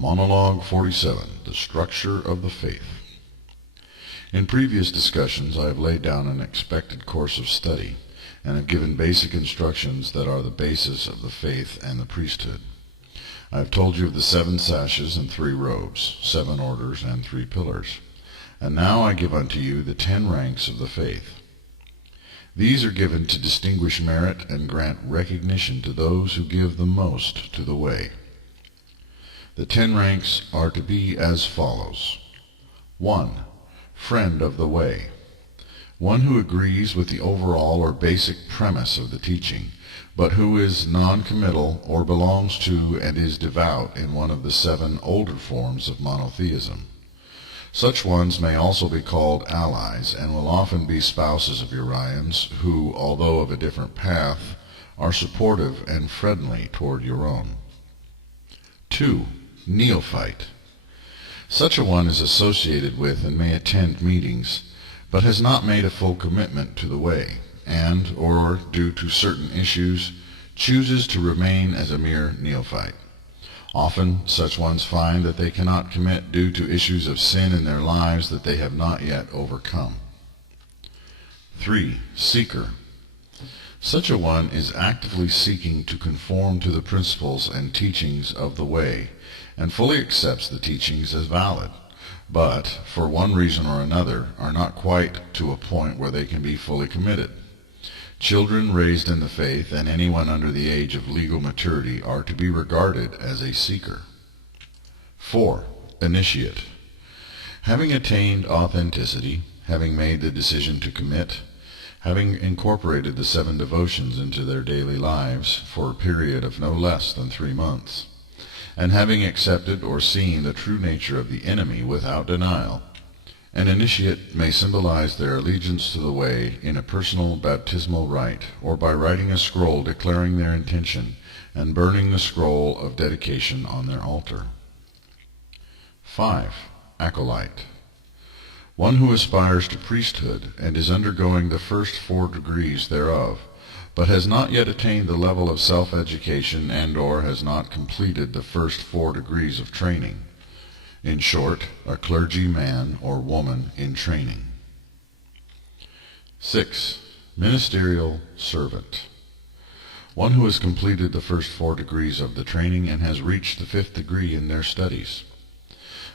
Monologue 47, The Structure of the Faith. In previous discussions I have laid down an expected course of study, and have given basic instructions that are the basis of the faith and the priesthood. I have told you of the 7 sashes and 3 robes, 7 orders and 3 pillars. And now I give unto you the 10 ranks of the faith. These are given to distinguish merit and grant recognition to those who give the most to the way. The 10 ranks are to be as follows. 1. Friend of the way. One who agrees with the overall or basic premise of the teaching, but who is non-committal or belongs to and is devout in one of the 7 older forms of monotheism. Such ones may also be called allies, and will often be spouses of Urians, who, although of a different path, are supportive and friendly toward your own. 2. Neophyte. Such a one is associated with and may attend meetings, but has not made a full commitment to the way, and, or due to certain issues, chooses to remain as a mere neophyte. Often such ones find that they cannot commit due to issues of sin in their lives that they have not yet overcome. 3. Seeker. Such a one is actively seeking to conform to the principles and teachings of the way, and fully accepts the teachings as valid, but, for one reason or another, are not quite to a point where they can be fully committed. Children raised in the faith and anyone under the age of legal maturity are to be regarded as a seeker. 4. Initiate. Having attained authenticity, having made the decision to commit, having incorporated the 7 devotions into their daily lives for a period of no less than 3 months, and having accepted or seen the true nature of the enemy without denial, an initiate may symbolize their allegiance to the way in a personal baptismal rite, or by writing a scroll declaring their intention and burning the scroll of dedication on their altar. 5. Acolyte. One who aspires to priesthood and is undergoing the first 4 degrees thereof, but has not yet attained the level of self-education and or has not completed the first 4 degrees of training. In short, a clergy man or woman in training. 6. Ministerial servant. One who has completed the first 4 degrees of the training and has reached the 5th degree in their studies.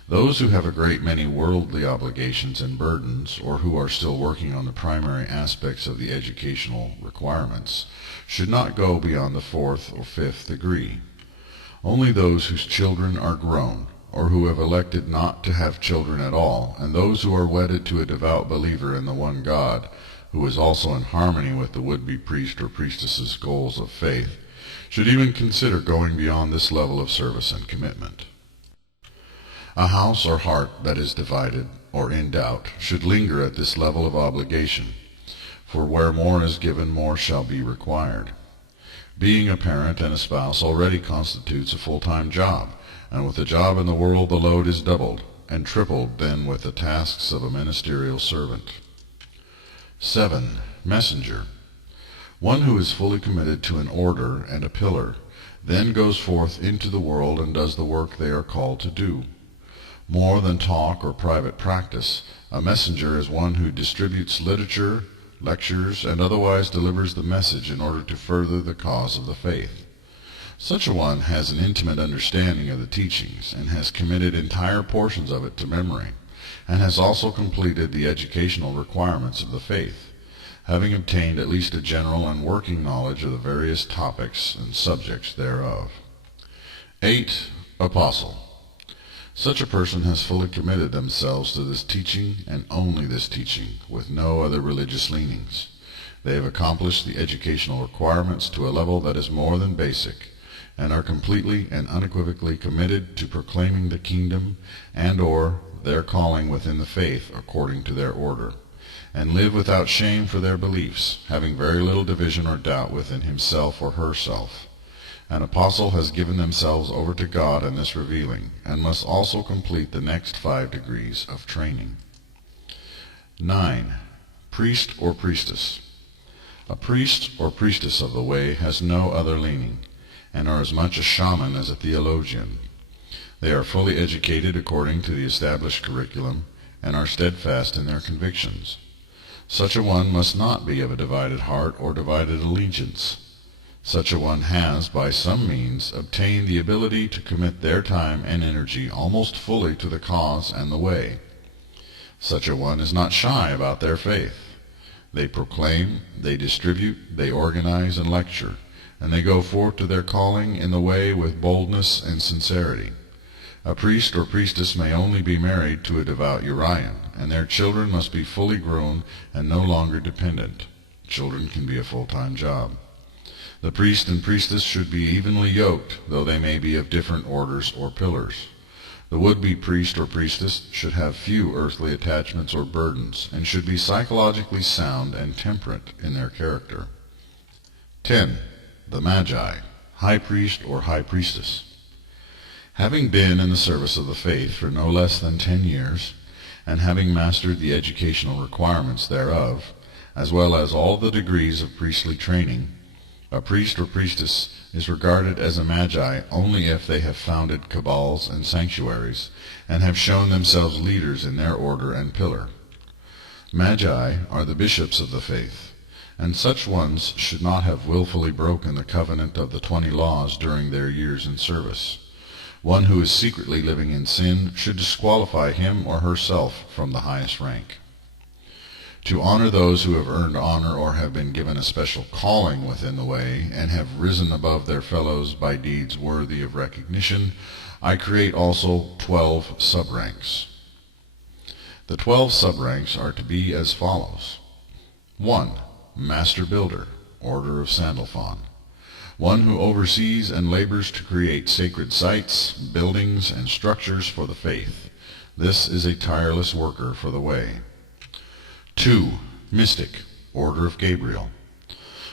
Those who have a great many worldly obligations and burdens, or who are still working on the primary aspects of the educational requirements, should not go beyond the 4th or 5th degree. Only those whose children are grown, or who have elected not to have children at all, and those who are wedded to a devout believer in the one God, who is also in harmony with the would-be priest or priestess's goals of faith, should even consider going beyond this level of service and commitment. A house or heart that is divided or in doubt should linger at this level of obligation, for where more is given, more shall be required. Being a parent and a spouse already constitutes a full-time job, and with a job in the world the load is doubled and tripled then with the tasks of a ministerial servant. 7. Messenger. One who is fully committed to an order and a pillar, then goes forth into the world and does the work they are called to do. More than talk or private practice, a messenger is one who distributes literature, lectures, and otherwise delivers the message in order to further the cause of the faith. Such a one has an intimate understanding of the teachings, and has committed entire portions of it to memory, and has also completed the educational requirements of the faith, having obtained at least a general and working knowledge of the various topics and subjects thereof. 8. Apostle. Such a person has fully committed themselves to this teaching, and only this teaching, with no other religious leanings. They have accomplished the educational requirements to a level that is more than basic, and are completely and unequivocally committed to proclaiming the kingdom and or their calling within the faith according to their order, and live without shame for their beliefs, having very little division or doubt within himself or herself. An apostle has given themselves over to God in this revealing, and must also complete the next 5 degrees of training. 9. Priest or priestess. A priest or priestess of the way has no other leaning, and are as much a shaman as a theologian. They are fully educated according to the established curriculum, and are steadfast in their convictions. Such a one must not be of a divided heart or divided allegiance. Such a one has, by some means, obtained the ability to commit their time and energy almost fully to the cause and the way. Such a one is not shy about their faith. They proclaim, they distribute, they organize and lecture, and they go forth to their calling in the way with boldness and sincerity. A priest or priestess may only be married to a devout Urian, and their children must be fully grown and no longer dependent. Children can be a full-time job. The priest and priestess should be evenly yoked, though they may be of different orders or pillars. The would-be priest or priestess should have few earthly attachments or burdens, and should be psychologically sound and temperate in their character. 10. The Magi, high priest or high priestess. Having been in the service of the faith for no less than 10 years, and having mastered the educational requirements thereof, as well as all the degrees of priestly training, a priest or priestess is regarded as a magi only if they have founded cabals and sanctuaries, and have shown themselves leaders in their order and pillar. Magi are the bishops of the faith, and such ones should not have willfully broken the covenant of the 20 laws during their years in service. One who is secretly living in sin should disqualify him or herself from the highest rank. To honor those who have earned honor or have been given a special calling within the way, and have risen above their fellows by deeds worthy of recognition, I create also 12 subranks. The 12 subranks are to be as follows. 1. Master Builder, Order of Sandalphon. One who oversees and labors to create sacred sites, buildings, and structures for the faith. This is a tireless worker for the way. 2. Mystic, Order of Gabriel.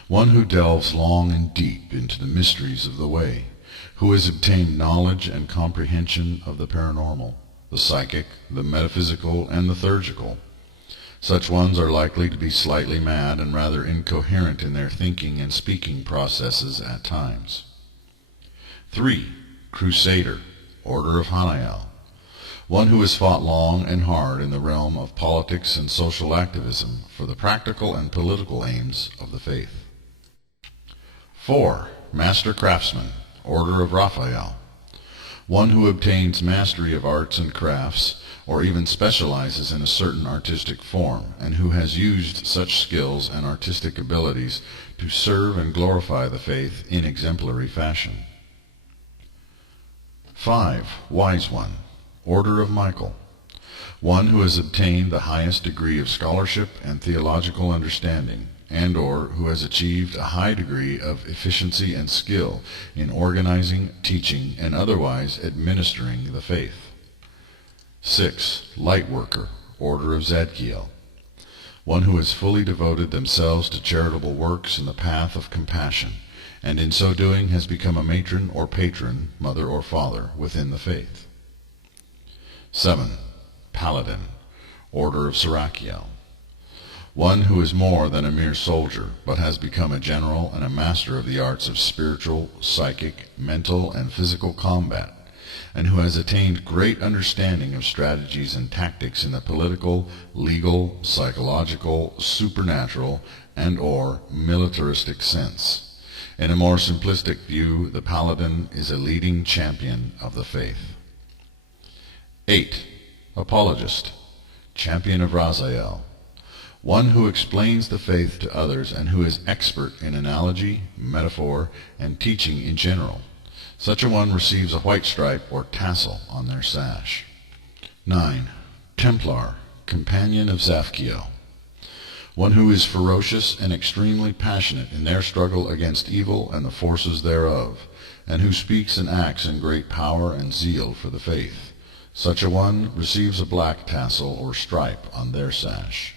One who delves long and deep into the mysteries of the way, who has obtained knowledge and comprehension of the paranormal, the psychic, the metaphysical, and the theurgical. Such ones are likely to be slightly mad and rather incoherent in their thinking and speaking processes at times. 3. Crusader, Order of Hanael. One who has fought long and hard in the realm of politics and social activism for the practical and political aims of the faith. 4. Master Craftsman, Order of Raphael. One who obtains mastery of arts and crafts, or even specializes in a certain artistic form, and who has used such skills and artistic abilities to serve and glorify the faith in exemplary fashion. 5. Wise One, Order of Michael. One who has obtained the highest degree of scholarship and theological understanding, and or who has achieved a high degree of efficiency and skill in organizing, teaching, and otherwise administering the faith. 6. Light Worker, Order of Zadkiel. One who has fully devoted themselves to charitable works in the path of compassion, and in so doing has become a matron or patron, mother or father, within the faith. 7. Paladin, Order of Serachiel. One who is more than a mere soldier, but has become a general and a master of the arts of spiritual, psychic, mental, and physical combat, and who has attained great understanding of strategies and tactics in the political, legal, psychological, supernatural, and or militaristic sense. In a more simplistic view, the paladin is a leading champion of the faith. 8. Apologist, Champion of Raziel. One who explains the faith to others and who is expert in analogy, metaphor, and teaching in general. Such a one receives a white stripe or tassel on their sash. 9. Templar, Companion of Zadkiel. One who is ferocious and extremely passionate in their struggle against evil and the forces thereof, and who speaks and acts in great power and zeal for the faith. Such a one receives a black tassel or stripe on their sash.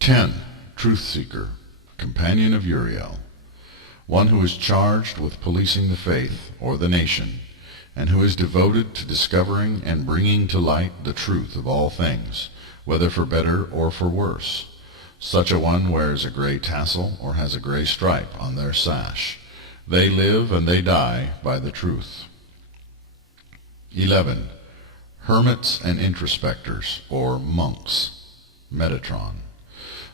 10. Truth Seeker, Companion of Uriel. One who is charged with policing the faith or the nation, and who is devoted to discovering and bringing to light the truth of all things, whether for better or for worse. Such a one wears a gray tassel or has a gray stripe on their sash. They live and they die by the truth. 11. Hermits and introspectors, or monks, Metatron.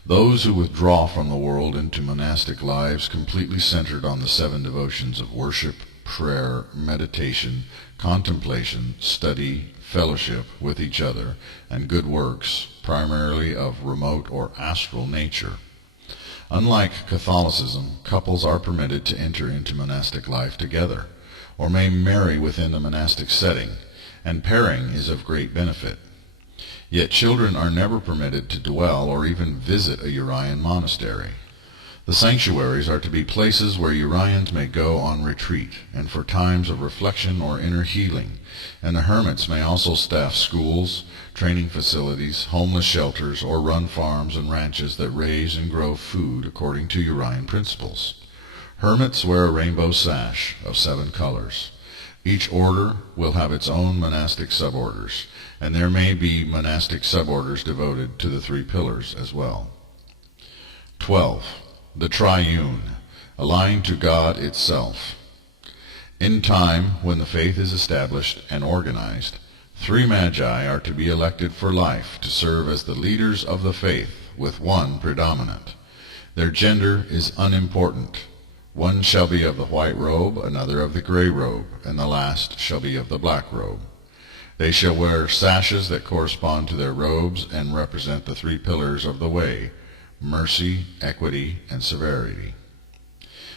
Those who withdraw from the world into monastic lives completely centered on the 7 devotions of worship, prayer, meditation, contemplation, study, fellowship with each other, and good works, primarily of remote or astral nature. Unlike Catholicism, couples are permitted to enter into monastic life together, or may marry within the monastic setting, and pairing is of great benefit. Yet children are never permitted to dwell or even visit a Urian monastery. The sanctuaries are to be places where Urians may go on retreat, and for times of reflection or inner healing, and the hermits may also staff schools, training facilities, homeless shelters, or run farms and ranches that raise and grow food according to Urian principles. Hermits wear a rainbow sash of 7 colors. Each order will have its own monastic suborders, and there may be monastic suborders devoted to the 3 pillars as well. 12. The Triune, aligned to God itself. In time, when the faith is established and organized, 3 magi are to be elected for life to serve as the leaders of the faith, with one predominant. Their gender is unimportant. One shall be of the white robe, another of the gray robe, and the last shall be of the black robe. They shall wear sashes that correspond to their robes and represent the 3 pillars of the way: mercy, equity, and severity.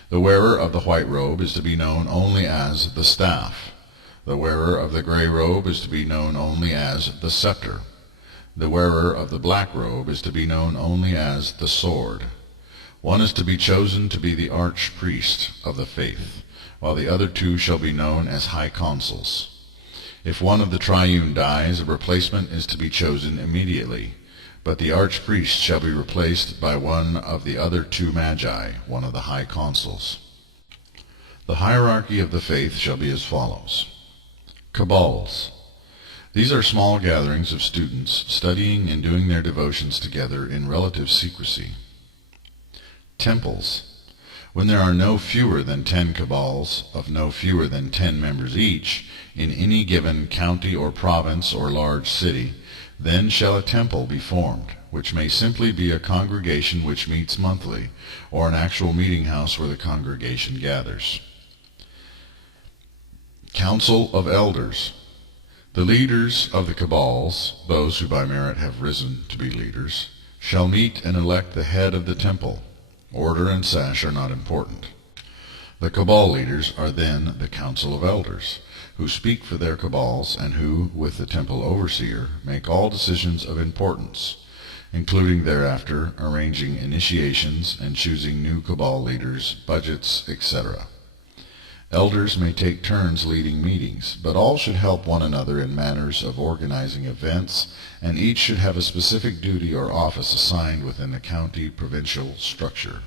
The wearer of the white robe is to be known only as the staff. The wearer of the gray robe is to be known only as the scepter. The wearer of the black robe is to be known only as the sword. One is to be chosen to be the archpriest of the faith, while the other 2 shall be known as high consuls. If one of the triune dies, a replacement is to be chosen immediately, but the archpriest shall be replaced by one of the other 2 magi, one of the high consuls. The hierarchy of the faith shall be as follows. Cabals. These are small gatherings of students studying and doing their devotions together in relative secrecy. Temples. When there are no fewer than 10 cabals, of no fewer than 10 members each, in any given county or province or large city, then shall a temple be formed, which may simply be a congregation which meets monthly, or an actual meeting house where the congregation gathers. Council of Elders. The leaders of the cabals, those who by merit have risen to be leaders, shall meet and elect the head of the temple. Order and sash are not important. The cabal leaders are then the Council of Elders, who speak for their cabals and who, with the temple overseer, make all decisions of importance, including thereafter arranging initiations and choosing new cabal leaders, budgets, etc. Elders may take turns leading meetings, but all should help one another in matters of organizing events, and each should have a specific duty or office assigned within the county provincial structure.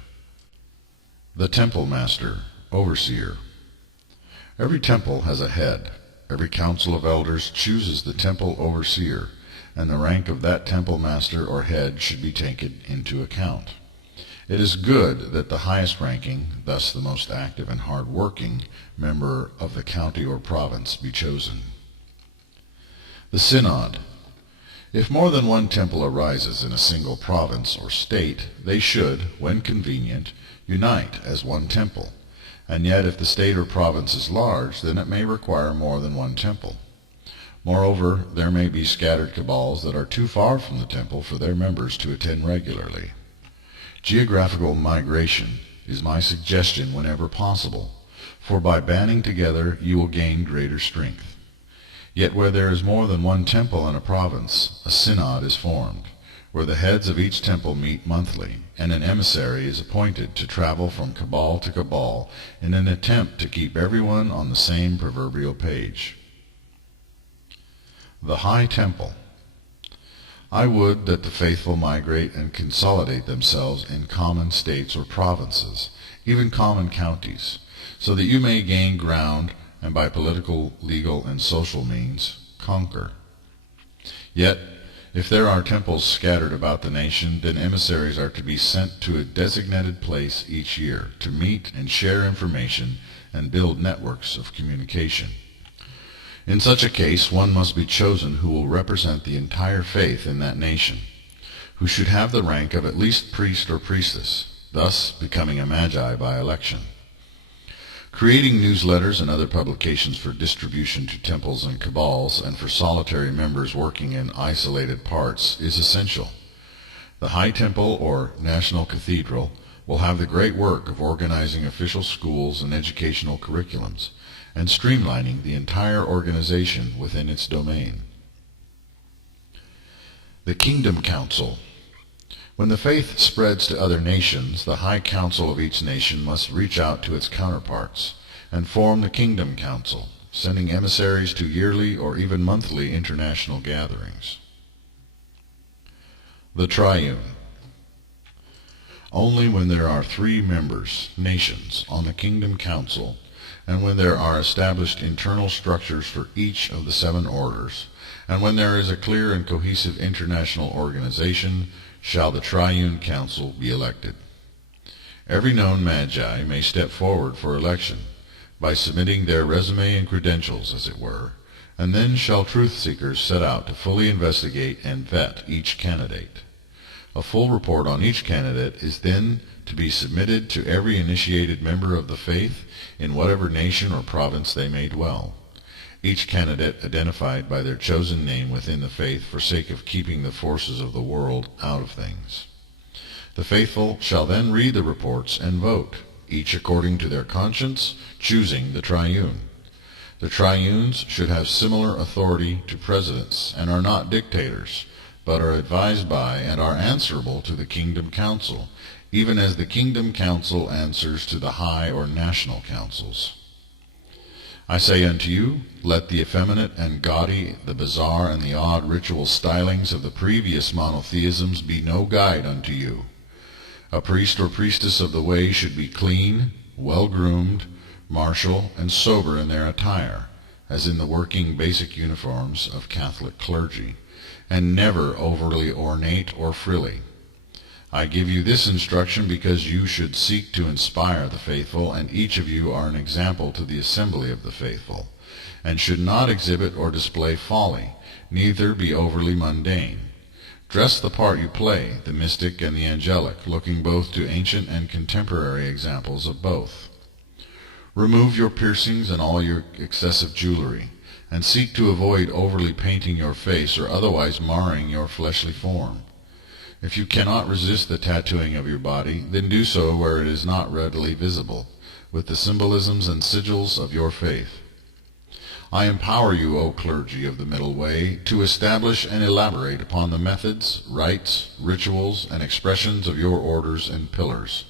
The Temple Master, Overseer. Every temple has a head. Every council of elders chooses the temple overseer, and the rank of that temple master or head should be taken into account. It is good that the highest ranking, thus the most active and hard-working, member of the county or province be chosen. The Synod. If more than one temple arises in a single province or state, they should, when convenient, unite as one temple. And yet if the state or province is large, then it may require more than one temple. Moreover, there may be scattered cabals that are too far from the temple for their members to attend regularly. Geographical migration is my suggestion whenever possible, for by banding together you will gain greater strength. Yet where there is more than one temple in a province, a synod is formed, where the heads of each temple meet monthly, and an emissary is appointed to travel from cabal to cabal in an attempt to keep everyone on the same proverbial page. The High Temple. I would that the faithful migrate and consolidate themselves in common states or provinces, even common counties, so that you may gain ground and by political, legal, and social means conquer. Yet, if there are temples scattered about the nation, then emissaries are to be sent to a designated place each year to meet and share information and build networks of communication. In such a case, one must be chosen who will represent the entire faith in that nation, who should have the rank of at least priest or priestess, thus becoming a magi by election. Creating newsletters and other publications for distribution to temples and cabals and for solitary members working in isolated parts is essential. The High Temple or National Cathedral will have the great work of organizing official schools and educational curriculums and streamlining the entire organization within its domain. The Kingdom Council. When the faith spreads to other nations, the High Council of each nation must reach out to its counterparts and form the Kingdom Council, sending emissaries to yearly or even monthly international gatherings. The Triune. Only when there are 3 members, nations, on the Kingdom Council, and when there are established internal structures for each of the 7 orders, and when there is a clear and cohesive international organization, shall the Triune Council be elected. Every known magi may step forward for election, by submitting their resume and credentials, as it were, and then shall truth-seekers set out to fully investigate and vet each candidate. A full report on each candidate is then to be submitted to every initiated member of the faith in whatever nation or province they may dwell, each candidate identified by their chosen name within the faith for sake of keeping the forces of the world out of things. The faithful shall then read the reports and vote, each according to their conscience, choosing the Triune. The Triunes should have similar authority to presidents and are not dictators, but are advised by and are answerable to the Kingdom Council, even as the Kingdom Council answers to the high or national councils. I say unto you, let the effeminate and gaudy, the bizarre and the odd ritual stylings of the previous monotheisms be no guide unto you. A priest or priestess of the way should be clean, well-groomed, martial, and sober in their attire, as in the working basic uniforms of Catholic clergy, and never overly ornate or frilly. I give you this instruction because you should seek to inspire the faithful, and each of you are an example to the assembly of the faithful, and should not exhibit or display folly, neither be overly mundane. Dress the part you play, the mystic and the angelic, looking both to ancient and contemporary examples of both. Remove your piercings and all your excessive jewelry, and seek to avoid overly painting your face or otherwise marring your fleshly form. If you cannot resist the tattooing of your body, then do so where it is not readily visible, with the symbolisms and sigils of your faith. I empower you, O clergy of the Middle Way, to establish and elaborate upon the methods, rites, rituals, and expressions of your orders and pillars,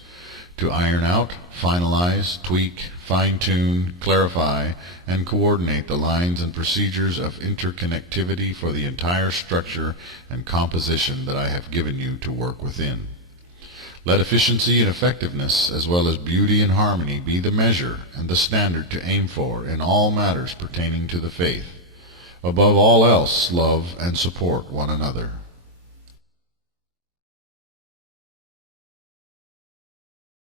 to iron out, finalize, tweak, fine-tune, clarify, and coordinate the lines and procedures of interconnectivity for the entire structure and composition that I have given you to work within. Let efficiency and effectiveness, as well as beauty and harmony, be the measure and the standard to aim for in all matters pertaining to the faith. Above all else, love and support one another.